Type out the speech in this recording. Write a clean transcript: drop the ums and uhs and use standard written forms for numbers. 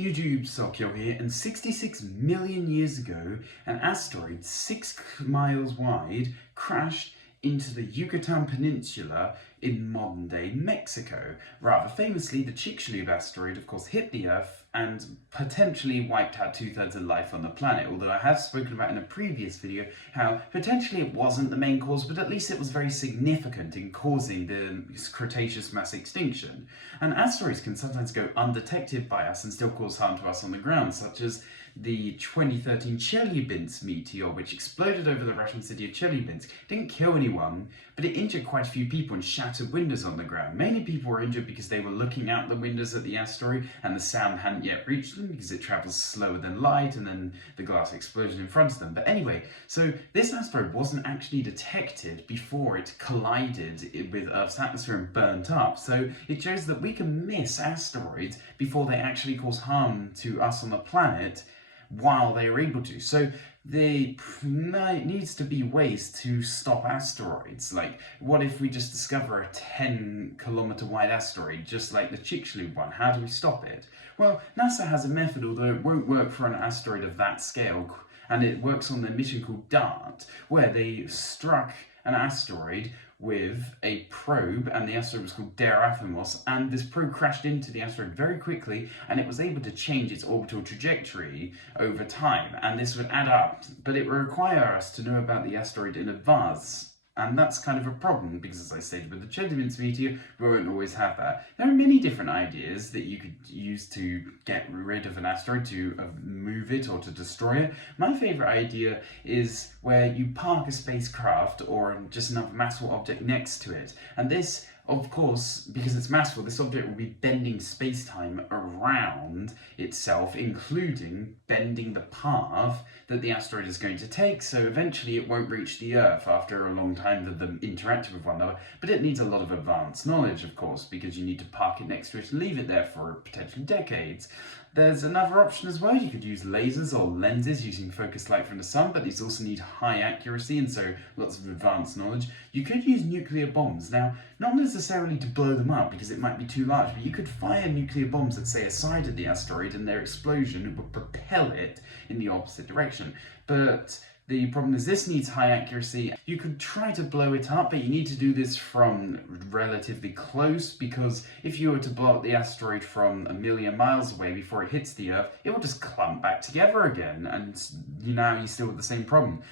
YouTube, Sokyo here, and 66 million years ago, an asteroid 6 miles wide crashed into the Yucatan Peninsula in modern-day Mexico. Rather famously, the Chicxulub asteroid, of course, hit the Earth and potentially wiped out 2/3 of life on the planet, although I have spoken about in a previous video how potentially it wasn't the main cause, but at least it was very significant in causing the Cretaceous mass extinction. And asteroids can sometimes go undetected by us and still cause harm to us on the ground, such as the 2013 Chelyabinsk meteor, which exploded over the Russian city of Chelyabinsk. It didn't kill anyone, but it injured quite a few people and shattered windows on the ground. Many people were injured because they were looking out the windows at the asteroid and the sound hadn't yet reached them because it travels slower than light, and then the glass exploded in front of them. But anyway, so this asteroid wasn't actually detected before it collided with Earth's atmosphere and burnt up. So it shows that we can miss asteroids before they actually cause harm to us on the planet while they are able to. So there needs to be ways to stop asteroids. Like, what if we just discover a 10-kilometer wide asteroid, just like the Chicxulub one? How do we stop it? Well, NASA has a method, although it won't work for an asteroid of that scale, and it works on their mission called DART, where they struck an asteroid with a probe, and the asteroid was called Dare-Athamos, and this probe crashed into the asteroid very quickly, and it was able to change its orbital trajectory over time, and this would add up, but it would require us to know about the asteroid in advance. And that's kind of a problem, because as I stated with the Chelyabinsk meteor, we won't always have that. There are many different ideas that you could use to get rid of an asteroid, to move it or to destroy it. My favourite idea is where you park a spacecraft or just another massive object next to it. And this, of course, because it's massive, this object will be bending space-time around itself, including bending the path that the asteroid is going to take, so eventually it won't reach the Earth after a long time of them interacting with one another. But it needs a lot of advanced knowledge, of course, because you need to park it next to it and leave it there for potentially decades. There's another option as well. You could use lasers or lenses using focused light from the sun, but these also need high accuracy and so lots of advanced knowledge. You could use nuclear bombs. Now, not necessarily to blow them up because it might be too large, but you could fire nuclear bombs at, say, a side of the asteroid, and their explosion would propel it in the opposite direction. But the problem is this needs high accuracy. You could try to blow it up, but you need to do this from relatively close, because if you were to blow up the asteroid from 1,000,000 miles away before it hits the Earth, it will just clump back together again, and now you still have the same problem.